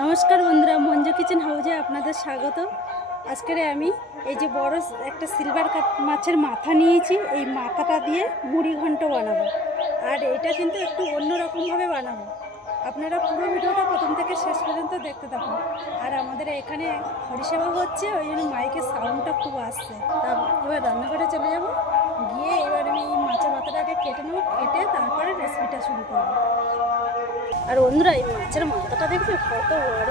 নমস্কার বন্ধুরা, মঞ্জু কিচেন হাউজে আপনাদের স্বাগত। আজকে আমি এই যে বড় একটা সিলভার কাপ মাছের মাথা নিয়েছি। এই মাথাটা দিয়ে মুড়ি ঘন্ট বানাবো, আর এটা কিন্তু একটু অন্যরকমভাবে বানাবো। আপনারা পুরো ভিডিওটা প্রথম থেকে শেষ পর্যন্ত দেখতে থাকুন। আর আমাদের এখানে হরিসেবা হচ্ছে, ওই জন্য মাইকের সাউন্ডটা খুব আসছে। তা এবার রান্নাঘরে চলে যাব, গিয়ে এবার আমি এই মাছের মাথাটাকে কেটে নেবো, কেটে তারপরে রেসিপিটা শুরু করবো। আর বন্ধুরা, এই মাছের মাথাটা দেখবে কত বড়।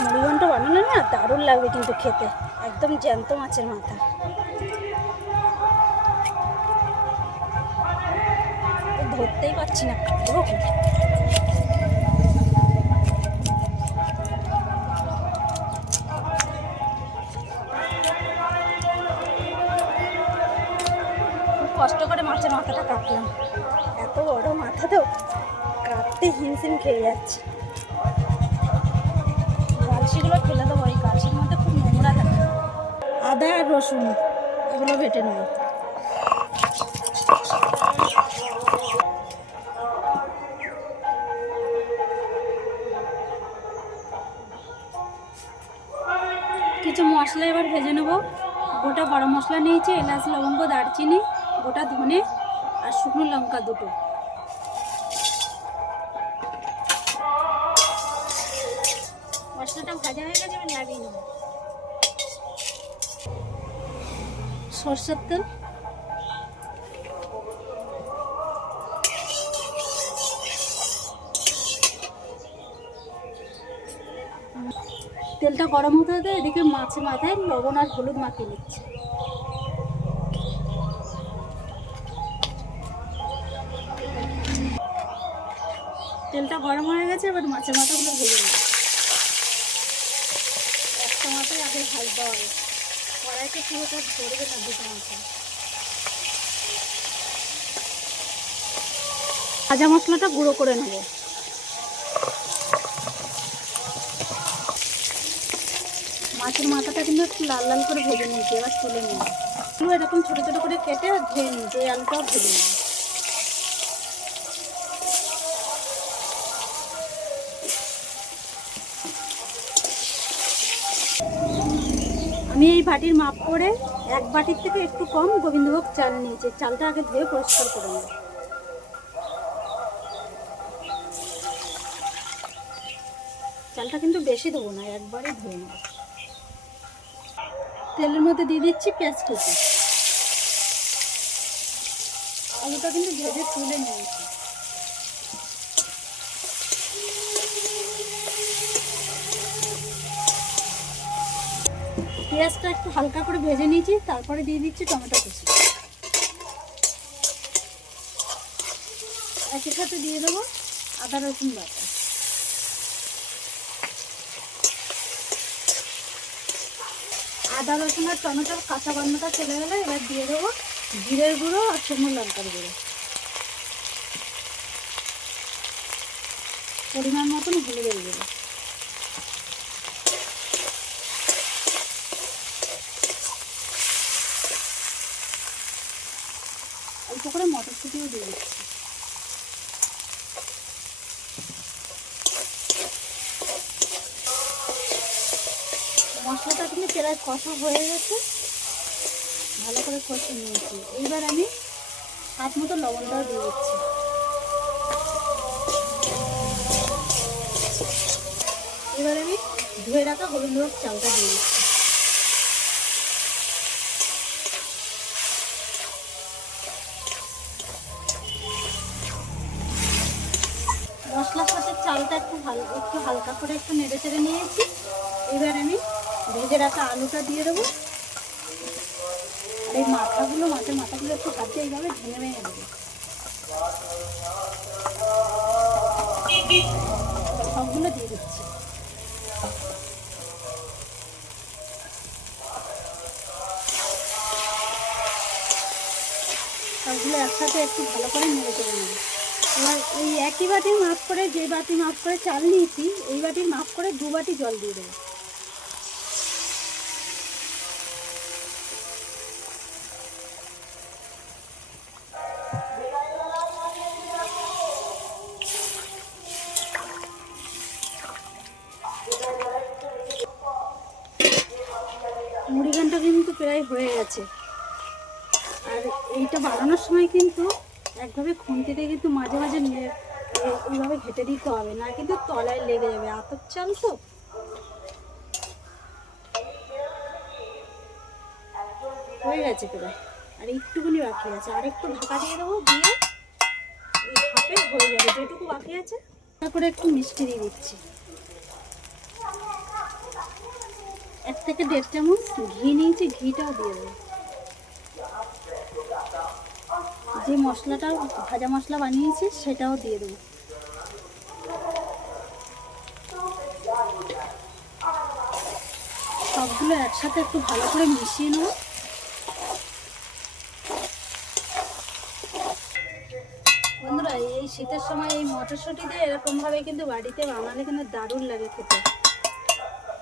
মুড়ি ঘন্ট বানানো না দারুণ লাগবে কিন্তু খেতে, একদম জ্যান্ত মাছের মাথা। ধরতেই পারছি না, কাটবো কি? খুব কষ্ট করে মাছের মাথাটা কাটলাম, এত বড় মাথা তো কাটতে হিমশিম খেয়ে যাচ্ছে। গালসিগুলো ফেলে দেবো, এই গালসির মধ্যে খুব নোংরা থাকে। আদা আর রসুন এগুলো বেটে নেব। কিছু মশলা এবার ভেজে নেব। গোটা গরম মশলা নিয়েছি, এলাচ, লবঙ্গ, দারচিনি, গোটা ধনে আর শুকনো লঙ্কা দুটো। মশলাটা ভাজা হয়ে গেছে, আমি লাগিয়ে নেব। সরষের তেল, তেলটা গরম হতে হতে এদিকে মাছের মাথায় লবণ আর হলুদ মাখিয়ে নিচ্ছি। তেলটা গরম হয়ে গেছে, এবার মাছের মাথাগুলো ভেজে নেব। একটা মাথায় আগে ভাজতে হবে, কড়াইতে পুরোটা ধরবে না দুটো মাথা। ভাজা মশলাটা গুঁড়ো করে নেব। মাছের মাথাটা কিন্তু একটু লাল লাল করে ভেজে নিয়েছি, এবার তুলে নেব। আলু এরকম ছোটো ছোটো করে কেটে ধুয়ে নিয়েছি, এই আলুটাও ভেজে নেব। আমি এই বাটির মাপ করে এক বাটির থেকে একটু কম গোবিন্দভোগ চাল নিয়েছি। চালটা আগে ধুয়ে পরিষ্কার করে নেব। চালটা কিন্তু বেশি দেবো না, একবারই ধুয়ে নেব। তেলের মধ্যে দিয়ে দিচ্ছি পেঁয়াজ কুচি। আলুটা কিন্তু ভেজে তুলে নিয়েছি। পেঁয়াজটা একটু হালকা করে ভেজে নিয়েছি, তারপরে দিয়ে দিচ্ছি টমেটো কুচি। একই সাথে দিয়ে দেবো আদা রসুন বাটা। আদা রসুন আর টমেটোর কাঁচা গন্ধটা চলে গেলে এবার দিয়ে দেবো জিরের গুঁড়ো আর শুকনো লঙ্কার গুঁড়ো। পরিমাণ মতন হলুদের গুঁড়ো। অল্প করে মটরশুঁটিও দিয়ে দিচ্ছি। মশলাটা কিন্তু প্রায় কষা হয়ে গেছে, ভালো করে কষে নিয়েছি। এইবার আমি হাত মতো লবণটাও দিয়ে দিচ্ছি। এবার আমি ধুয়ে রাখা গোবিন্দভোগ চালটা দিয়ে দিচ্ছি। মশলার সাথে চালটা একটু হালকা করে একটু নেড়ে চেড়ে নিয়েছি। এবার আমি ভেজে রাখা আলুটা দিয়ে দেবো। আর এই মাছের মাথাগুলো একটু হাত দিয়ে এইভাবে ভেঙে ভেঙে দেবো। সবগুলো দিয়ে দিচ্ছি। সবগুলো একসাথে একটু ভালো করে নেড়ে চেড়ে নেবো। এবার এই একই বাটির মাপ করে, যে বাটি মাপ করে চাল নিয়েছি, এই বাটির মাপ করে 2 বাটি জল দিয়ে দেবো। প্রায় হয়ে গেছে। আর এইটা বানানোর সময় কিন্তু একভাবে খুন্তিতে কিন্তু মাঝে মাঝে এইভাবে ঘেটে দিতে হবে, না কিন্তু তলায় লেগে যাবে, আতপ চাল তো। হয়ে গেছে প্রায়, আর একটুখানি বাকি আছে, আর একটু ঢাকা দিয়ে দেবো, দিয়ে এই ভাপে হয়ে যাবে। যেটুকু বাকি আছে তারপরে একটু মিষ্টি দিয়ে দিচ্ছি, 1 থেকে 1.5 চামচ ঘি নিয়েছি, ঘিটাও দিয়ে দেবো। যে মশলাটা ভাজা মশলা বানিয়েছি সেটাও দিয়ে দেবো। সবগুলো একসাথে একটু ভালো করে মিশিয়ে নেব। বন্ধুরা, এই শীতের সময় এই মটরশুঁটি দিয়ে এরকমভাবে কিন্তু বাড়িতে বানালে কিন্তু দারুণ লাগে খেতে।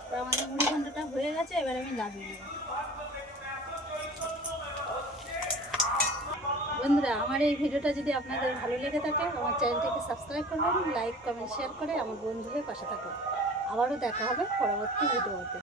তো আমাদের মুড়ি ঘন্টটা হয়ে গেছে, এবার আমি নামিয়ে নেব। বন্ধুরা, আমার এই ভিডিওটা যদি আপনাদের ভালো লেগে থাকে, আমার চ্যানেলটাকে সাবস্ক্রাইব করবেন, লাইক কমেন্ট শেয়ার করে আমার বন্ধুদের পাশে থাকুন। আবারও দেখা হবে পরবর্তী ভিডিওতে।